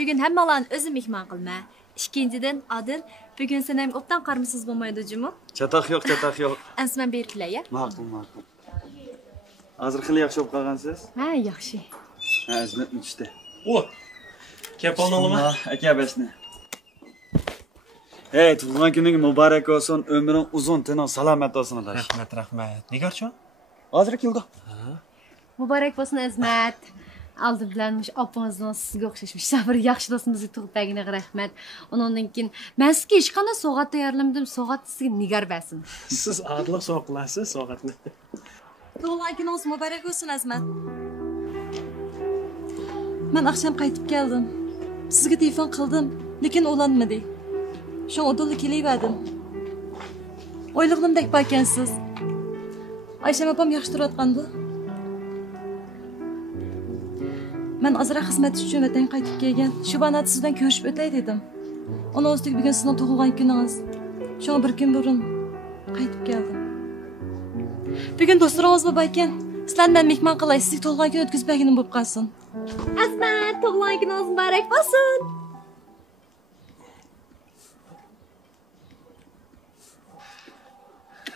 bugün hemmalan özüm ihman kılma. İkinciden Adil, bugün sen hem optan karmısız bulmaydı cumu. Çatak yok. Ensmen bir kile ya. Maqul. Hazır xili yaxshi bo'lib qolgansiz? Ha, yaxshi. Ha, Azmat uchdi. O. Kepalni olaman. Aka besni. Hey, tug'ilgan kuning muborak olsin, umring uzun, tining salomat olsin, adash. Rahmat. Nigarchi? Hozir keldi. Mübarek olsun Azmat. Aldı bilenmiş, apamızdan sizge okşaşmış. Sabır yaxşılasın bizi tuğup bəgine rahmet. Ondan keyin ben sizge iş qana soğat tayarlamadım. Soğat sizge Nigar bəsin. Siz adliq so'q qilasiz so'g'atni. Tug'ilgan kuningiz muborak olsun Azmat. Ben akşam qaytib keldim. Sizga telefon qildim, lekin ulanmadi. Şu odilni kelaverdim. O'ylig'imdek bakansiz. Ayşem opam yaxshi turayotgandi. Ben azra xizmat uchun vatan qaytib kelgan. Shu banat sizdan ko'rishib o'tay dedim. Ona ustiga bugun sizning tug'ilgan kuningiz. Shu bir kun burun qaytib keldim. Bugun do'stlaringiz bor ekan. Sizlardan mehmon qilay, sizning tug'ilgan kun o'tkazbag'inim bo'lib qolsin. Azmat, tug'ilgan kuningiz muborak bo'lsin.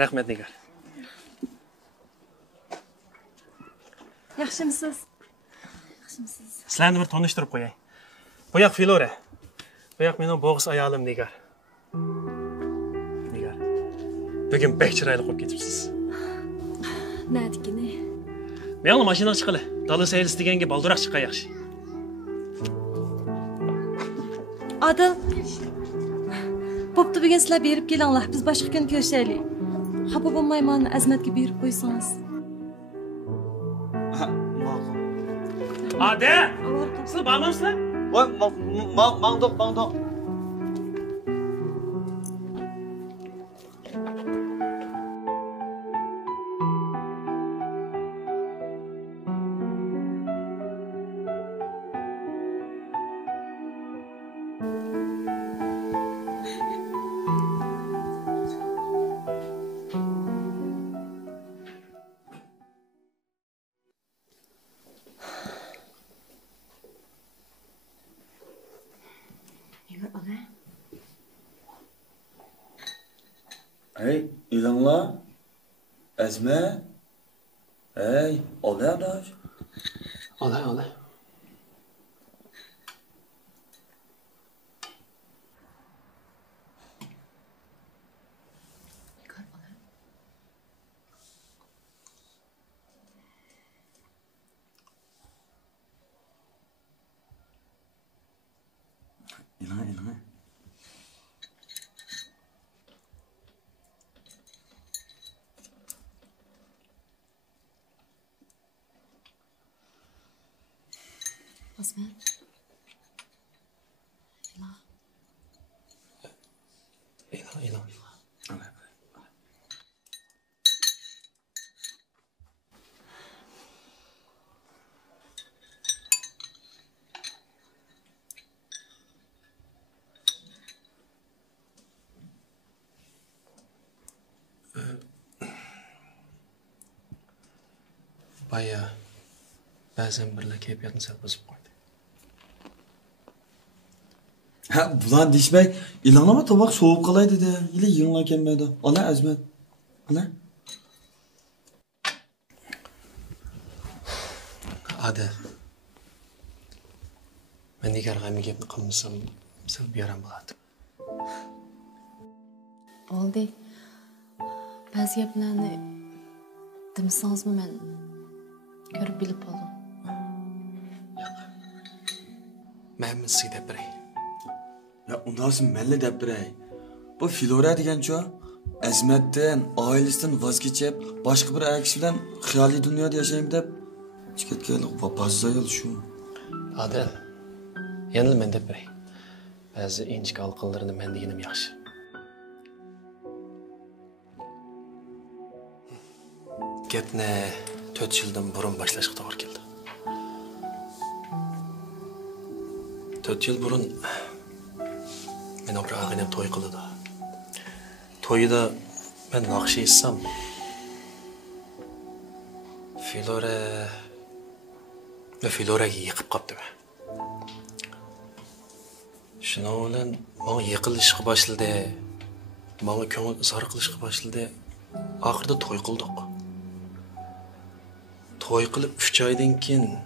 Rahmat Nigar. Yaxshimisiz? Sizlarni bir tanishtirib qo'yay. Bu yoq Filora. Bu yoq mening bo'g'is ayolim Nigar. Nigar. Bugun bek chiroyli qo'yib ketibsiz. Nadikini. Men mashinaga chiqili. Dala saylis deganga balduroq chiqqan yaxshi. Adil. Bo'pti, bugun sizlar berib kelinglar. Biz boshqa kun ko'rishaylik. Xafa bo'lmayman, Azmatga berib qo'ysangiz. Maqul. Ade! Siz bormamsizlar? Voy, mangdoq. Hey, ilanglar. Azmat. Hey, ola adash. Ola. İlan. Azmat. İlan. Baya ba'zan birla kayfiyatni sal buzib qo'ydi. Ha, bulan deyishmay, ilonlama tovoq sovuq qolay dedi. Yili yig'inlar kelmaydi. Ola Azmat. Ola. Ade. Men Nigarga ham gapni qilmasam, sal beram bo'ladi. Oldi. Ba'zi gaplarni demasangizmi men ko'rib bilib oldim. Men sizga deb beray. Ya undan melle deb beray. Bu Filora degan-chu, Azmatdan, oilasidan voz kechib, boshqa bir kishi bilan xiyoliy dunyoda yashayman deb chiqayotganlik vopazayol shu. Ade. Yana men deb beray. Ba'zi inchik alqinlarini men deganim yaxshi. Gapni 4 yildan burun boshlashga to'g'ri keldi. 4 yil burun men bir og'aynim to'y qildi. To'yida men naqsh etsam Filoraga yiqib qopdi. Şuna olan bana yıkılışqa başladı. Bana köngül izhar qilishqa başladı. Ahırda to'y qildik. To'y qilib 3 oydan keyin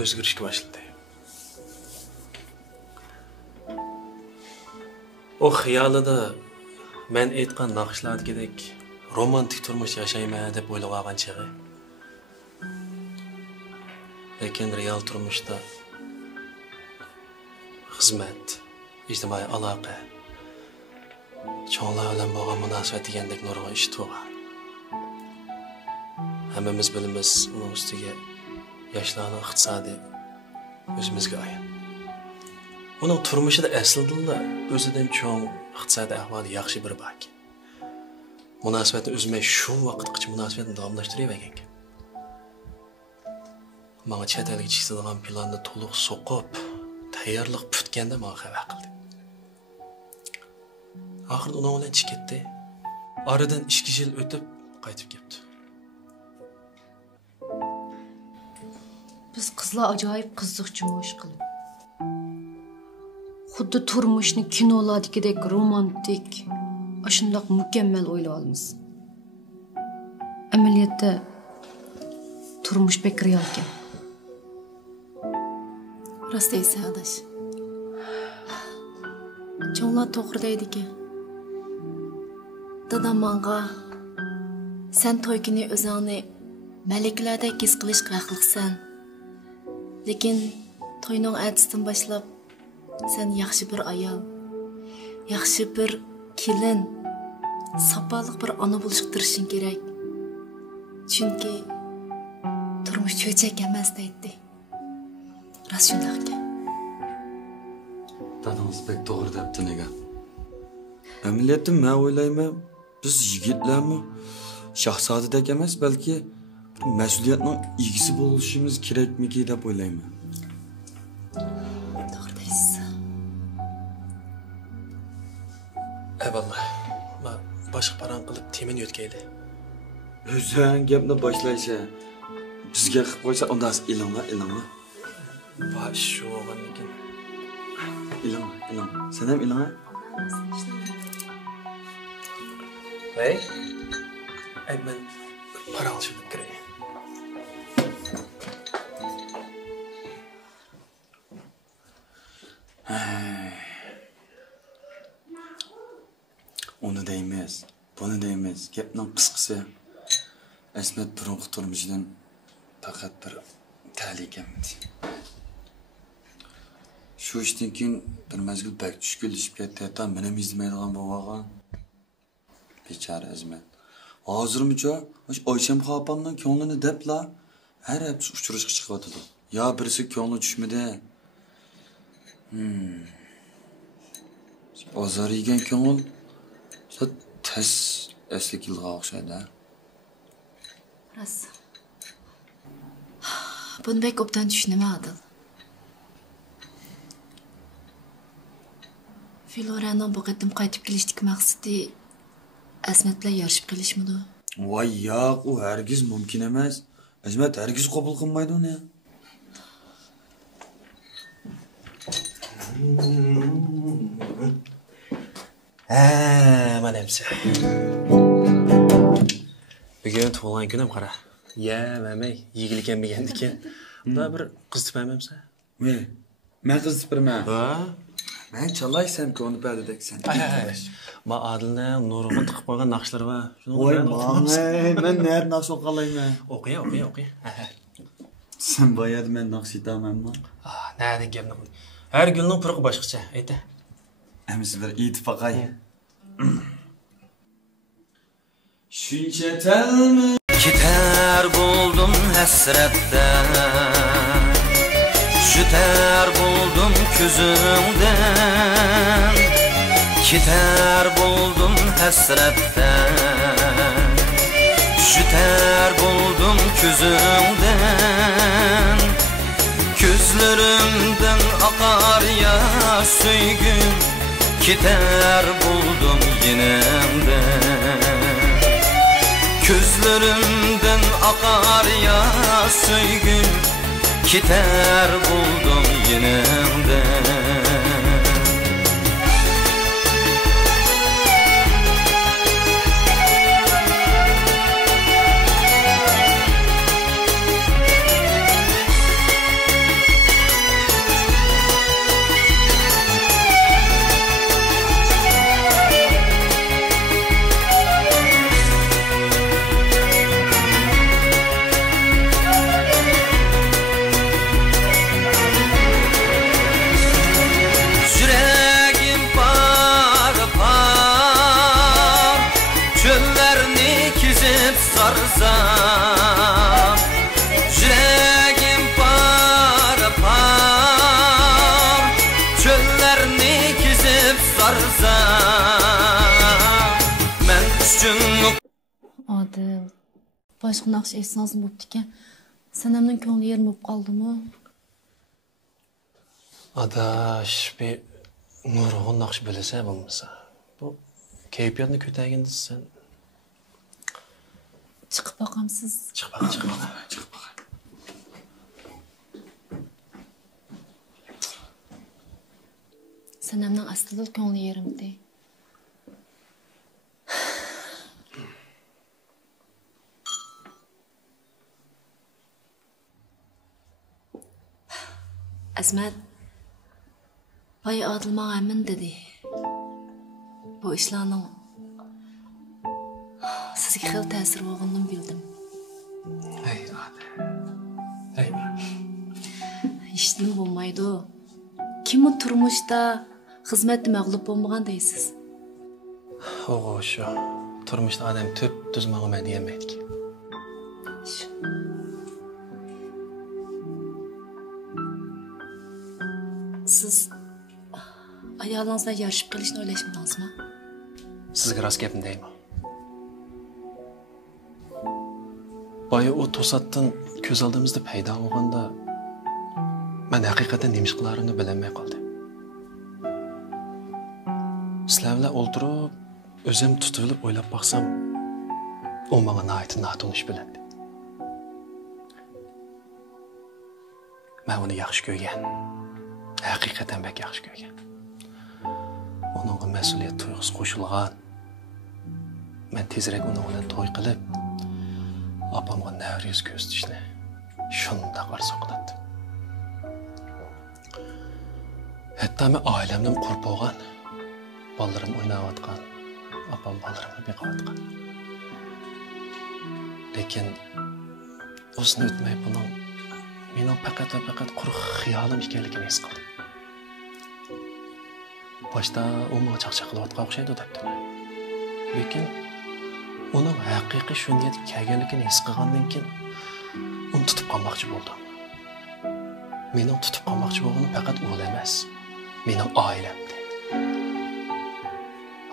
o'zgarishga başladı. O xiyolida men aytgan naqshlardagidek romantik turmush yashayman deb o'ylab olgan chog'i. Lekin real turmushda xizmat, ijtimoiy aloqa, cho'nglar bilan bo'lgan munosabat degandek nurg'un ish tug'an. Hammamiz bilamiz, uning ustiga yoshlarning iqtisodi o'zimizga ayon. Uning turmushida aslida o'zidan cho'ng iqtisodiy ahvoli yaxshi bir bak. Munosabatni o'zimay shu vaqtgacha munosabatni davomlashtiravergan. Menga chet elga chiqadigan planni to'liq so'qib, tayyorlik putganda menga xabar qildi. Oxirida uning bilan chiqib ketdi. Oradan 2 yil o'tib qaytib keldi. Biz qizlar ajoyib qiziq jumush qilib. Xuddi turmushni kinolardagidek romantik, ashundoq mukammal o'ylab olamiz. Amaliyotda turmush bek real ekan. Rost deysan, adash. Cho'nglar to'g'ri deydi-ki. Dadam menga sen to'y kuni o'zingni malikalardek his qilishga haqlisan. Lekin to'yning ertasidan boshlab sen yaxshi bir ayol, yaxshi bir kelin, sopaliq bir ona bo'lishga tirishing kerak. Chunki turmush cho'chak emas deydi. Rost shunday ekan. Dadingiz bek to'g'ri debdi nega. Amaliyotda men o'ylayman, biz yigitlarmi shahzodadek emas, balki mas'uliyatning egisi bo'lishimiz kerakmiki deb o'ylayman. To'g'ri deysiz. Eyvallah. Men boshqa paran qilib temin yo'tkaydi. O'zing gapni boshlaysa, bizga qilib qo'ysa, unda ilinglar. Baş şu olan ekan. İlang. Sen ham ilang. Hey. Ay men para alışıp kirey. Onu deymiz. Bunu deymiz. Gapning qisqasi. Asmat burunqi turmushidan faqat bir ta'likamdi. Şu işten keyin bir mezgil bak tushkunlashib ketdi. Hatta meni izlamaydigan bo'lgan. Bechora Azmat. Hozirmicha Oysam xopamning ko'nglini debla har hafta uchrashga chiqyotdi. Ya birisi ko'ngli tushmadi. Ozor yegan ko'ngil tas asli kilga o'xshaydi. Rost. Buni bek obdan tushunmadim. Filora'nın bu qatim qaytib kelishdik maqsadi Azmat bilan yarışib qilishmidi? Voy yo'q, u hargiz mumkin emas. Azmat hargiz qabul qilmaydi uni. Mana hepsi. Bugün tug'ilgan kunim qara. Ya, mamay, yigilgan bilgandikan. Bunda bir qiz topamamsa? Men qiz topirman. Ha? Men chalaysam ko'ni padadaksan. Ma Adilni nurg'un tiqib qo'ygan naqshlar va voy men nerdan naqsh o'qalayman? O'qiy. Sen boyadi men naqsh etamanmi? Na'dan gapni qo'y. Har gulning purqi boshqacha, ayta. Emis bir ittifaqay. Shuncha talmi Ketar buldum hasratdan, jutar buldum ko'zimdan. Ketar buldum hasratdan, jutar buldum ko'zimdan. Ko'zlarimdan oqar yosh suygim, ketar buldum yenimdan. Gözlerimden akar yaş suygün, keter buldum yenimden. sarsam Yüreğim par par Çöllerini kesip sarsam Men üçün Adil, başqa naqsh ehsosim bo'pti ekan. Sanamning ko'ngli yerim bo'lib qoldimi? Adaş, bir nurg'un naqsh bilasa bo'lmasa. Bu kayfiyatni ko'targin sen. Chiqib boqamsiz. Chiq baqa. Sanamning aslida ko'ngli yerimdi. Azmat, vay Adil mağa əmin dedi. Bu işlarning sizga xil ta'sir bo'lganini bildim. Hey Adil. Hey. Hechnim bo'lmaydi. Kimni turmushda xizmatda mag'lub bo'lmagan deysiz? O'g'o shu. Turmushda odam tüp tuz mag'lub demaydi. Siz ayolingizla yarışib qilishni o'ylashmadingizmi? Sizga rost gapni deyman. Boya o to'satdan ko'z oldimizda paydo bo'lganda men haqiqatan nima qilarimni bilmay qoldim. Sizlar bilan o'ltirib, o'zim tutilib o'ylab baqsam, u menga noatonish biladi. Men uni yaxshi ko'rgan. Haqiqatan bek yaxshi ko'rgan. Onun mas'uliyat tuyg'usi qo'shilgan. Men tezroq uni bilan to'y qilib, opamga navriz ko'rsatishni shundoq orzu qildim. Hatto men oilamdan qurib bo'lgan, bolalarim o'ynayotgan, opam bolalarimni beqiyotgan. Lekin uzun o'tmay buning mening faqat quruq xiyolim ekanligini his qildim. Başta o menga chaqchaq qilayotgan o'xshaydi debdim. Lekin uning haqiqiy shu niyat kelganligini his qilgandan keyin uni tutib qolmoqchi bo'ldim. Mening tutib qolmoqchi bo'lganim faqat o'g'il emas, mening oilamdi.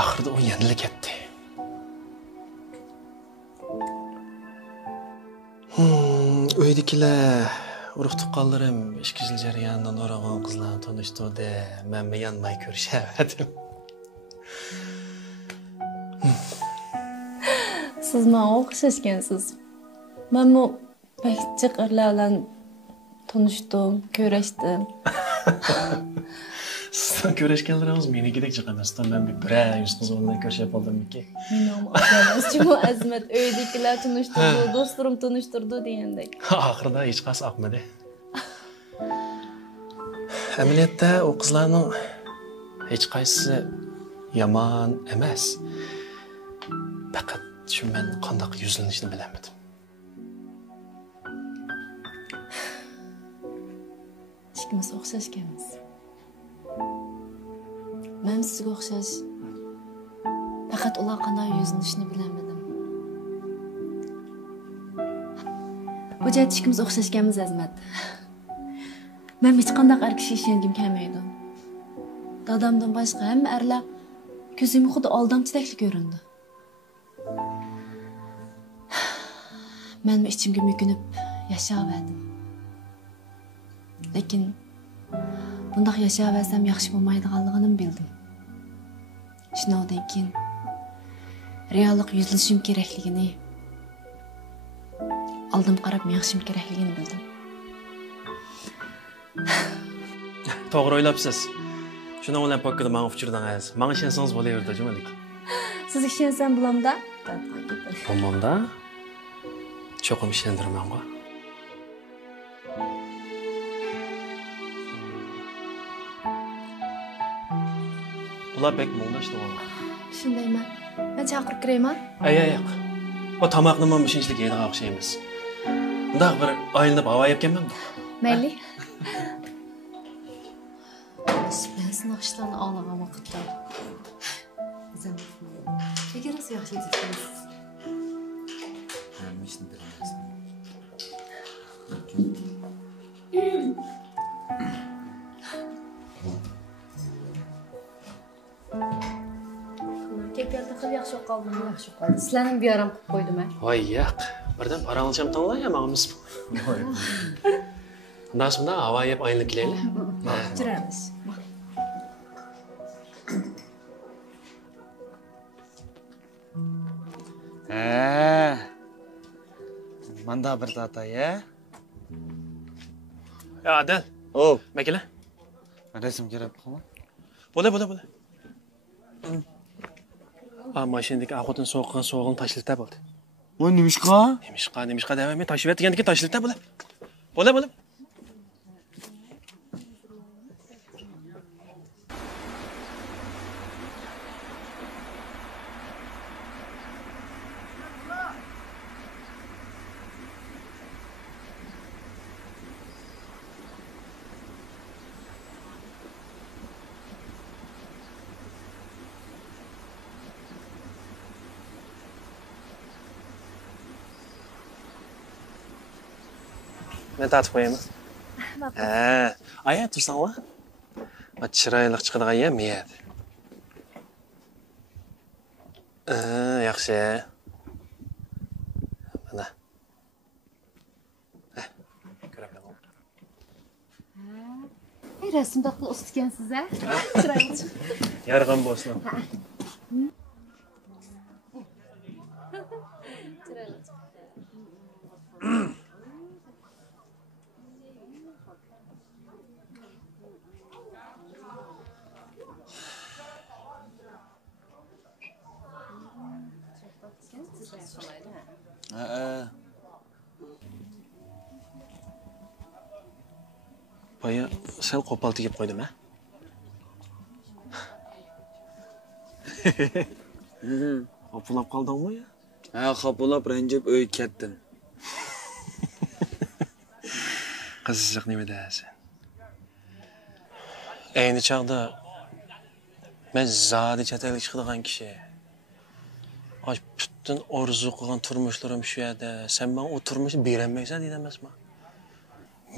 Oxirida u yanilib ketdi. Uydagilar urug' tuqqanlarim ishki yil jarayonida nurg'un qizlarni tanishtirdi. Men yanmay ko'rishadim. Siz menga o'xshashgansiz. Men bu bakchiqlar bilan tanishdim, ko'rishdim. Sizdan ko'rishganlarimiz menigidek jiq emasdan men bir yuz qiz bilan ko'rishib oldimki. Mening oilam Azmat uydagilar tanishtirdi, do'stlarim tanishtirdi degandek. Oxirida hech qas oqmadi. Amaliyotda o qizlarning hech qaysi yomon emas. Faqat shu men qanday yuzlanishni bilamadim. Ikkimiz o'xshashganmiz. Men sizga o'xshash. Faqat ular qanday yuzlanishni bilamadim. Bu jihatda ikkimiz o'xshashganmiz Azmat. Men hech qanday er kishi ishongim kelmaydi. Dadamdan boshqa hamma erlar ko'zimga xuddi aldamchidek ko'rindi. Men ichimga mukinib yashayverdim. Lekin bundaq yashayversam yaxshi bo'lmaydiganligini bildim. Shundan keyin reallik yuzlashim kerakligini, oldim qarab mengishim kerakligini bildim. To'g'ri o'ylabsiz. Shuna bilan pokkada men uchirdingiz. Menga ishonsangiz bo'laverdi, jumalik. Siz ishonsam bo'lamda? Bo'lmamda? Cho'qim ishondirman-ku. Ular bek muğlashdi o'g'lim. Shundayman. Men chaqirib kirayman? Yo'q. O tomoqni men mushinchlik yeydigan o'xshaymiz. Undaq bir aylanib havo yepganman. Mayli. Ben naxshlarni olgan vaqtda. Nega yaxshi yetishimiz? Hammasini bilasan. Kepiyatda qilib yaxshi qoldim, yaxshi qoldi. Sizlarni bir yaram qilib qo'ydim men. Voy yo'q. Birdan paranglasham tonlar ya mağımız. Bundan sonra hava yep aynı kileyle. Turamiz. Manda bir tata ya. Ya Adel. Hop. Bekle. Resim kerak qilma. Bo'la. Mashinadagi axotini so'g'ini tashlita bo'ldi. Voy nimishqa? Nemishqa demay men tashib yotgandan tashlita bo'la. Bo'la. Ben tatib qo'yaymi? Aya tursanlar. Chiroyli chiqadigan yem yeyadi. Yaxshi. Mana. Ko'rib qo'yaman. Rasmda qilib o'sitgansiz a? Chiroyli chiqdi. Yarg'an bo'lsin. Baya sal qo'pol tegib qo'ydim a? Qopulab qoldingmi ya? Ha, qopulab ranjib uy ketdim. Qiziq nima deysan? Ayni chaqda men zodi chetga chiqadigan kishi. Ay bütün orzu qilgan turmushlarim shu yerda. Sen menga o turmushni berolmaysan deydi emasmi?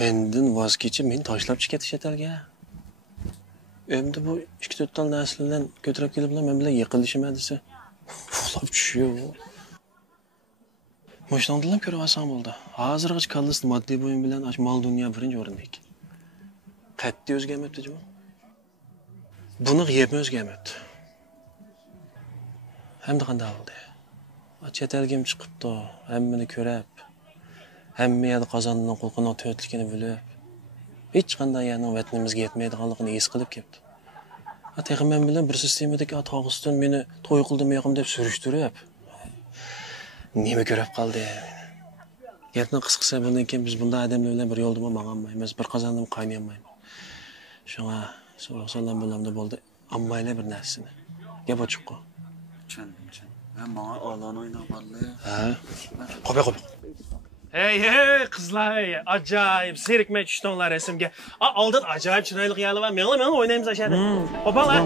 Mendan voz kechib, men tashlab chiqib ketish etalga. Endi bu 2-4 tal nasldan ko'tarib kelib men bilan yiqilishim desa, uxlab tushiyor. Mo'shtondan ko'rasan bo'ldi. Hozirgacha kallasida moddiy bo'yin bilan mol dunyo birinchi o'rinda. Qat'iy o'zgarmabdi-ku. Buni g'iyabim o'zgarmabdi. Hamda qanday bo'ldi? Chet elgim chiqibdi, hammani ko'rib, hamma yerda qozondan qulqinning to'tligini bilib, hech qanday yana vatanimizga yetmaydiganligini his qilib ketdi. Texmen bilan bir sistemadagi Tog'iston meni to'y qildimi yo'qmi deb surishtirib, nima ko'rib qoldi? Gapni qisqasi bundan keyin biz bunday odamlar bilan bir yo'lda maqanmaymiz, bir qozondan qaynayolmaymiz. Shunga so'roqlar bo'lamda bo'ldi, ammaylar bir narsani. Gap ochiq qo'y. Chan. Ben bana Allah'ın oyuna varlı. Ha? Qo'y. Hey qizlar, ajoyib zerikmay tushdinglar resimga. Oldin ajoyib chiroyli qiyali va men o'ynaymiz ashada. Qo'pollar.